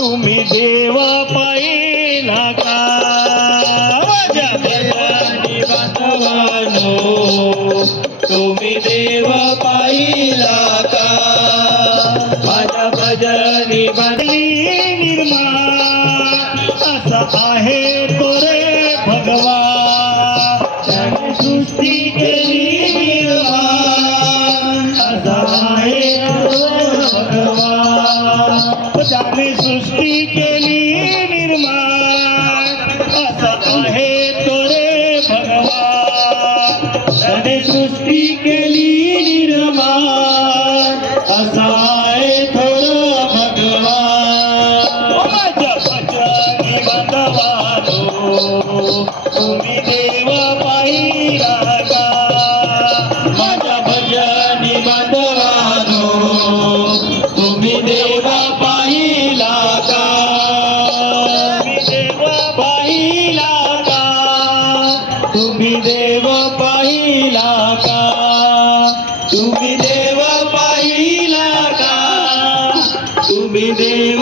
तुम्ही देव पाहिला का माझ्या भजनी बांधवानो तुम्ही देव पाहिला का माझ्या भजनी बांधली निर्माण असा आहे तो रे भगवान त्याने सृष्टी केली निर्माण असा आहे तो भगवान त्याने सृष्टी केली निर्माण असा आहे तो रे भगवान त्याने सृष्टी केली निर्माण असा आहे तो भगवान माझ्या भजनी बांधवानो तुम्ही देव पाहिला का माझ्या भजनी बांधवानो तुम्ही देव पाहिला का तुम्ही देव पाहिला का तुम्ही देव पाहिला का तुम्ही देव पाहिला का तुम्ही देव